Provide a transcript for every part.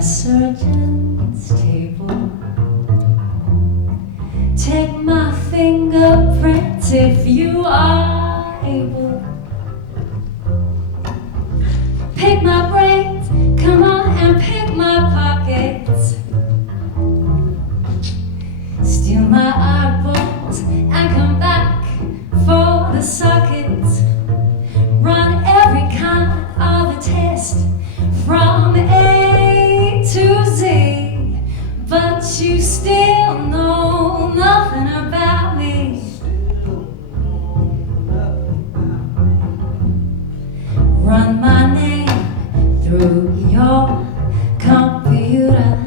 a surgeon's table. Take my fingerprints if you are able. Pick my brains, come on and pick my pockets. Steal my eyeballs and come back for the sockets. Run every kind of a test from A to Z, but you still know nothing about me. Run my name through your computer.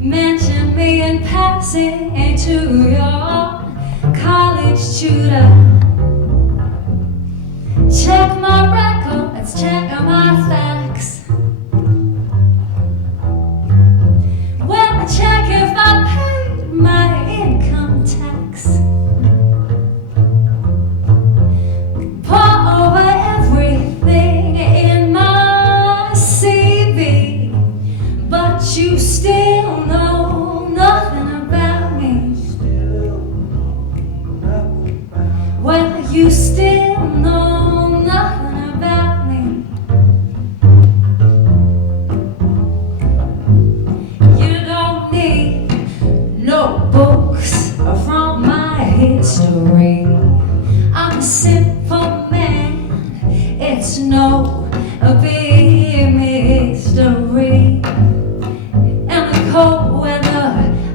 Mention me in passing to your college tutor. Check my records, check my facts. Well, check if I paid my income tax. Pour over everything in my CV, but you still know nothing about me. Well, you still know nothing about me. You don't need no books from my history. I'm a simple man, it's no big mystery. In the cold weather,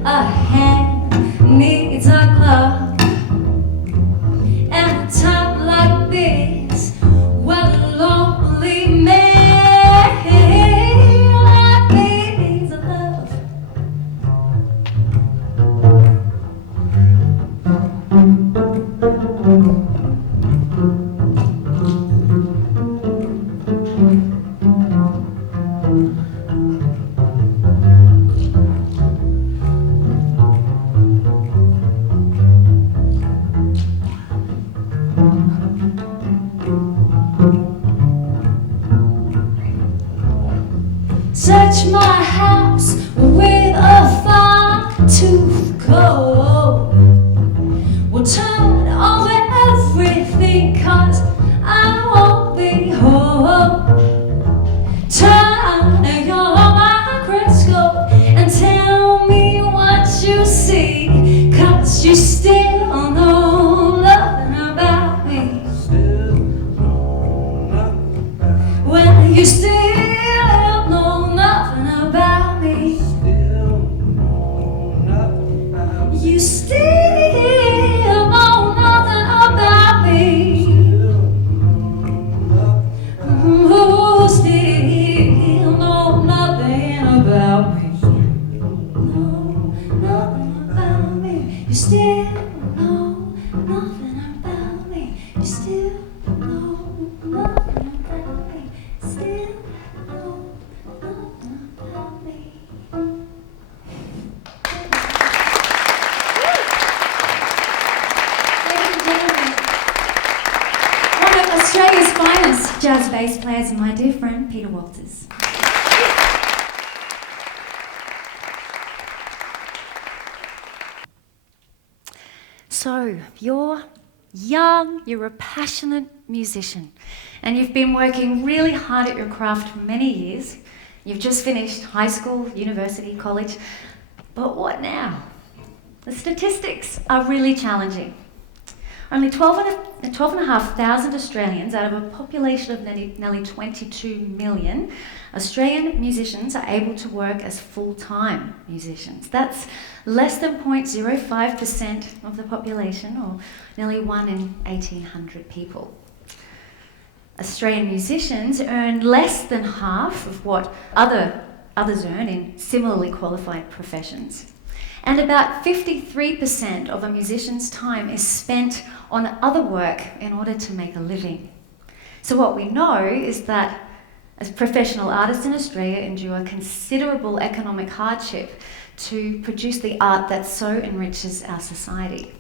a hand needs a glove. And a time like this, well, a lonely man like me needs a love. Search my house with a fine-tooth comb. We'll turn over everything, 'cause I won't be home. Turn your microscope and tell me what you see, 'cause you still know nothing about me. Well, you still know nothing about me. You still know nothing about me. Who still know nothing about me? No, nothing about me. You still know nothing about me. You still know nothing about me. Still know nothing about me. Ladies and gentlemen, one of Australia's finest jazz bass players and my dear friend, Peter Walters. So, you're young, you're a passionate musician, and you've been working really hard at your craft for many years. You've just finished high school, university, college, but what now? The statistics are really challenging. Only 12,500 Australians out of a population of nearly 22 million Australian musicians are able to work as full-time musicians. That's less than 0.05% of the population, or nearly 1 in 1,800 people. Australian musicians earn less than half of what others earn in similarly qualified professions. And about 53% of a musician's time is spent on other work in order to make a living. So what we know is that as professional artists in Australia endure considerable economic hardship to produce the art that so enriches our society.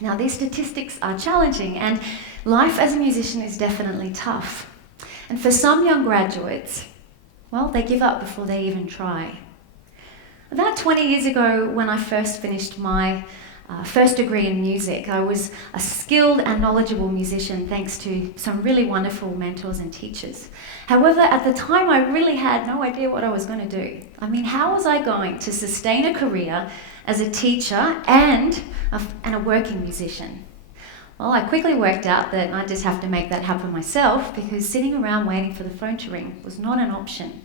Now, these statistics are challenging, and life as a musician is definitely tough. And for some young graduates, well, they give up before they even try. About 20 years ago, when I first finished my first degree in music, I was a skilled and knowledgeable musician thanks to some really wonderful mentors and teachers. However, at the time, I really had no idea what I was going to do. I mean, how was I going to sustain a career as a teacher and a working musician? Well, I quickly worked out that I just have to make that happen myself, because sitting around waiting for the phone to ring was not an option.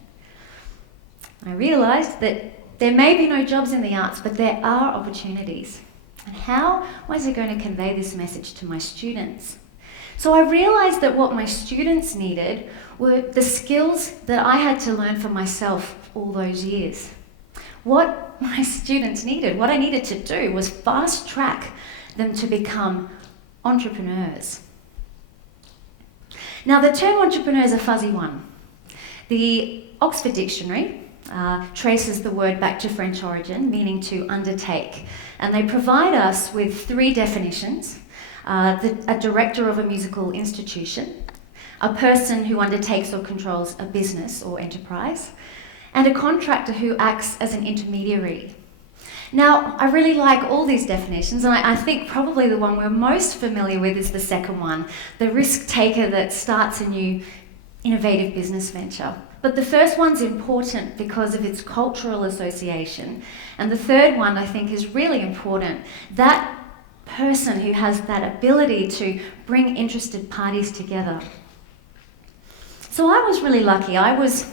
I realised that there may be no jobs in the arts, but there are opportunities. And how was I going to convey this message to my students? So I realised that what my students needed were the skills that I had to learn for myself all those years. What my students needed, what I needed to do, was fast track them to become entrepreneurs. Now, the term entrepreneur is a fuzzy one. The Oxford Dictionary traces the word back to French origin, meaning to undertake. And they provide us with 3 definitions. A director of a musical institution, a person who undertakes or controls a business or enterprise, and a contractor who acts as an intermediary. Now, I really like all these definitions, and I think probably the one we're most familiar with is the second one, the risk taker that starts a new innovative business venture. But the first one's important because of its cultural association. And the third one, I think, is really important. That person who has that ability to bring interested parties together. So I was really lucky. I was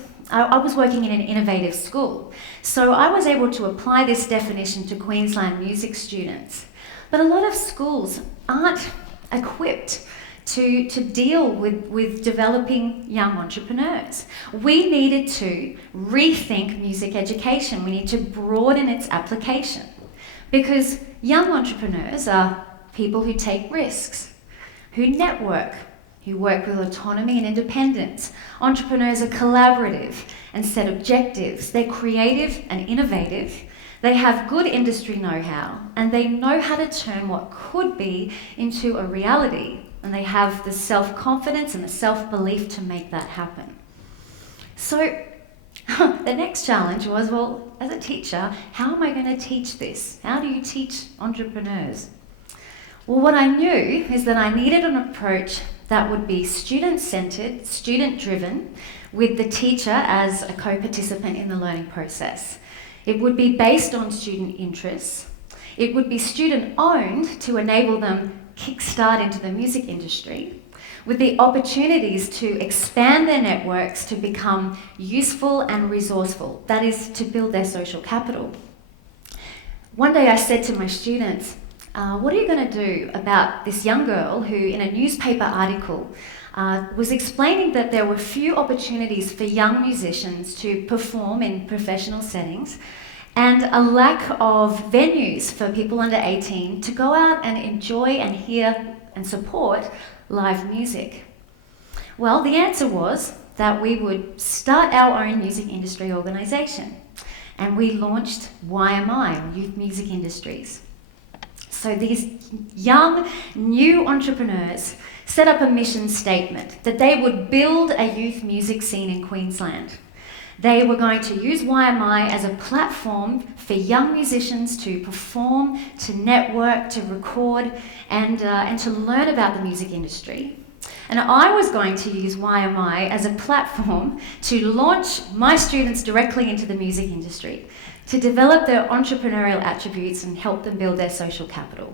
working in an innovative school. So I was able to apply this definition to Queensland music students. But a lot of schools aren't equipped to deal with developing young entrepreneurs. We needed to rethink music education. We need to broaden its application, because young entrepreneurs are people who take risks, who network, who work with autonomy and independence. Entrepreneurs are collaborative and set objectives. They're creative and innovative. They have good industry know-how, and they know how to turn what could be into a reality. And they have the self-confidence and the self-belief to make that happen. So the next challenge was, well, as a teacher, how am I going to teach this? How do you teach entrepreneurs? Well, what I knew is that I needed an approach that would be student-centered, student-driven, with the teacher as a co-participant in the learning process. It would be based on student interests. It would be student-owned to enable them kickstart into the music industry, with the opportunities to expand their networks to become useful and resourceful, that is, to build their social capital. One day I said to my students, what are you going to do about this young girl who, in a newspaper article, was explaining that there were few opportunities for young musicians to perform in professional settings, and a lack of venues for people under 18 to go out and enjoy and hear and support live music? Well, the answer was that we would start our own music industry organisation, and we launched YMI, or Youth Music Industries. So these young, new entrepreneurs set up a mission statement that they would build a youth music scene in Queensland. They were going to use YMI as a platform for young musicians to perform, to network, to record, and to learn about the music industry. And I was going to use YMI as a platform to launch my students directly into the music industry, to develop their entrepreneurial attributes and help them build their social capital.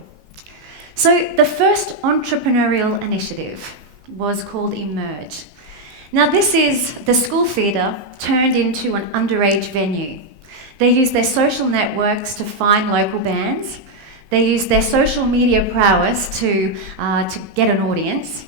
So the first entrepreneurial initiative was called Emerge. Now this is the school theatre turned into an underage venue. They use their social networks to find local bands. They use their social media prowess to get an audience.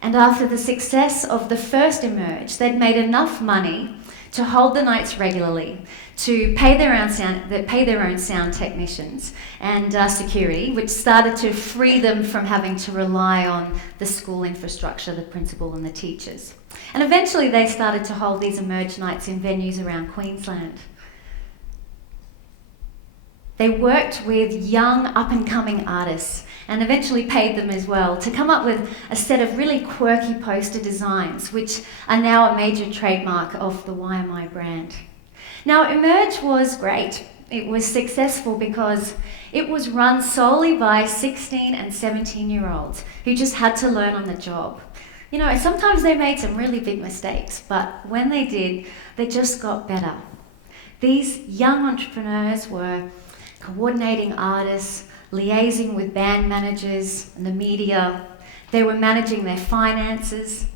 And after the success of the first Emerge, they'd made enough money to hold the nights regularly, to pay their own sound technicians and security, which started to free them from having to rely on the school infrastructure, the principal and the teachers. And eventually they started to hold these Emerge nights in venues around Queensland. They worked with young up-and-coming artists and eventually paid them as well to come up with a set of really quirky poster designs, which are now a major trademark of the YMI brand. Now, Emerge was great. It was successful because it was run solely by 16 and 17-year-olds who just had to learn on the job. You know, sometimes they made some really big mistakes, but when they did, they just got better. These young entrepreneurs were coordinating artists, liaising with band managers and the media. They were managing their finances.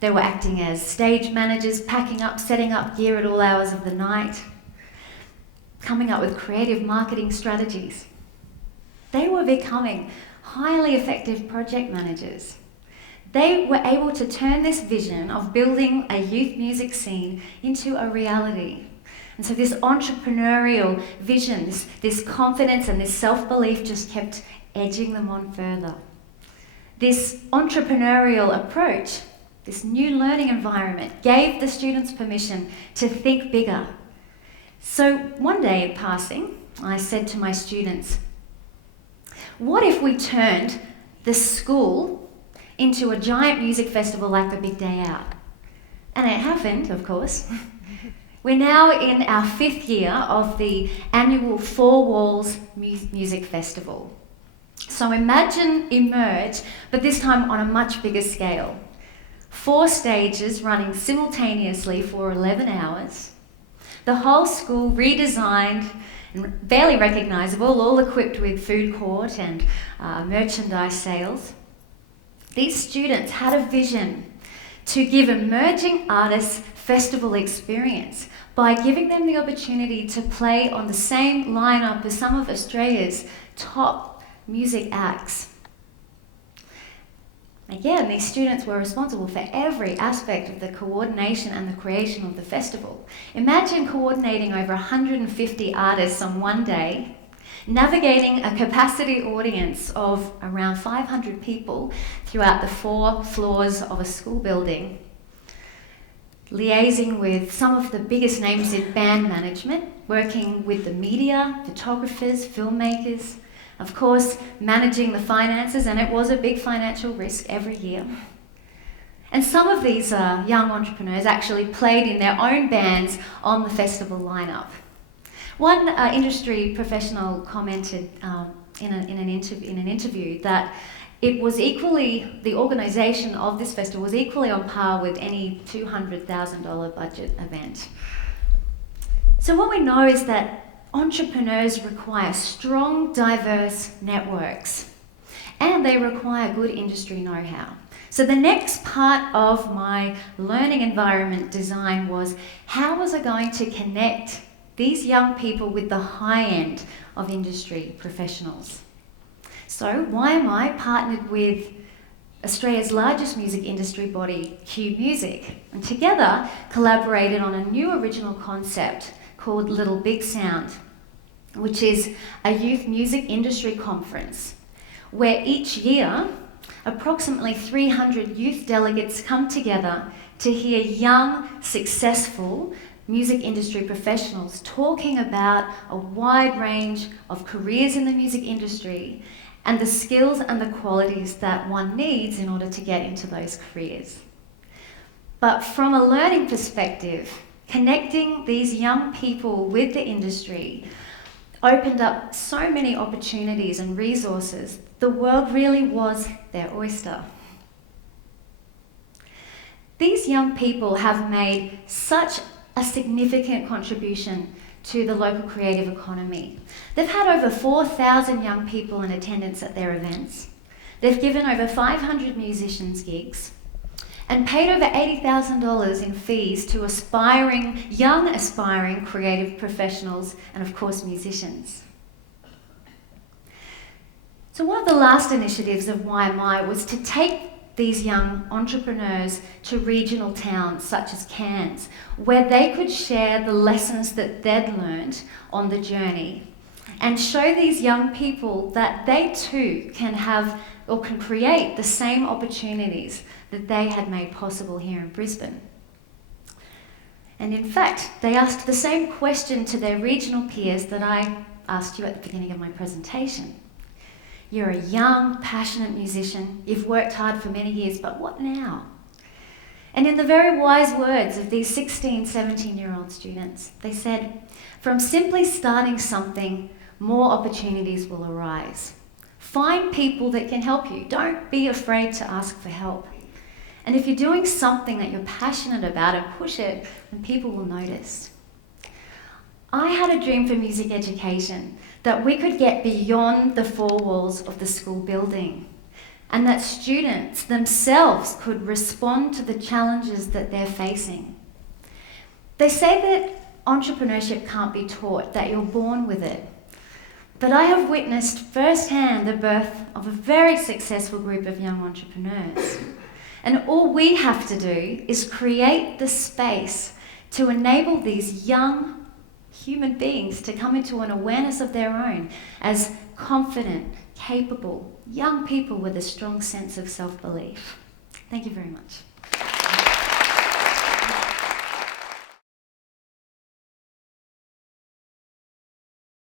They were acting as stage managers, packing up, setting up gear at all hours of the night, coming up with creative marketing strategies. They were becoming highly effective project managers. They were able to turn this vision of building a youth music scene into a reality. And so this entrepreneurial vision, this confidence and this self-belief just kept edging them on further. This entrepreneurial approach, this new learning environment, gave the students permission to think bigger. So one day in passing, I said to my students, what if we turned the school into a giant music festival like the Big Day Out? And it happened, of course. We're now in our 5th year of the annual Four Walls Music Festival. So imagine Emerge, but this time on a much bigger scale. 4 stages running simultaneously for 11 hours. The whole school redesigned and barely recognisable, all equipped with food court and merchandise sales. These students had a vision to give emerging artists festival experience by giving them the opportunity to play on the same lineup as some of Australia's top music acts. Again, these students were responsible for every aspect of the coordination and the creation of the festival. Imagine coordinating over 150 artists on one day, navigating a capacity audience of around 500 people throughout the 4 floors of a school building, liaising with some of the biggest names in band management, working with the media, photographers, filmmakers, of course, managing the finances, and it was a big financial risk every year. And some of these young entrepreneurs actually played in their own bands on the festival lineup. One industry professional commented in an interview that it was equally, the organisation of this festival was equally on par with any $200,000 budget event. So what we know is that entrepreneurs require strong, diverse networks, and they require good industry know-how. So the next part of my learning environment design was, how was I going to connect these young people with the high end of industry professionals? So YMI partnered with Australia's largest music industry body, Q Music, and together collaborated on a new original concept called Little Big Sound, which is a youth music industry conference where each year approximately 300 youth delegates come together to hear young, successful music industry professionals talking about a wide range of careers in the music industry and the skills and the qualities that one needs in order to get into those careers. But from a learning perspective, connecting these young people with the industry opened up so many opportunities and resources. The world really was their oyster. These young people have made such a significant contribution to the local creative economy. They've had over 4,000 young people in attendance at their events. They've given over 500 musicians gigs and paid over $80,000 in fees to young aspiring creative professionals and of course musicians. So one of the last initiatives of YMI was to take these young entrepreneurs to regional towns such as Cairns, where they could share the lessons that they'd learned on the journey and show these young people that they too can have or can create the same opportunities that they had made possible here in Brisbane. And in fact, they asked the same question to their regional peers that I asked you at the beginning of my presentation. You're a young, passionate musician. You've worked hard for many years, but what now? And in the very wise words of these 16, 17-year-old students, they said, from simply starting something, more opportunities will arise. Find people that can help you. Don't be afraid to ask for help. And if you're doing something that you're passionate about and push it, then people will notice. I had a dream for music education, that we could get beyond the four walls of the school building, and that students themselves could respond to the challenges that they're facing. They say that entrepreneurship can't be taught, that you're born with it. But I have witnessed firsthand the birth of a very successful group of young entrepreneurs. And all we have to do is create the space to enable these young human beings to come into an awareness of their own as confident, capable, young people with a strong sense of self-belief. Thank you very much.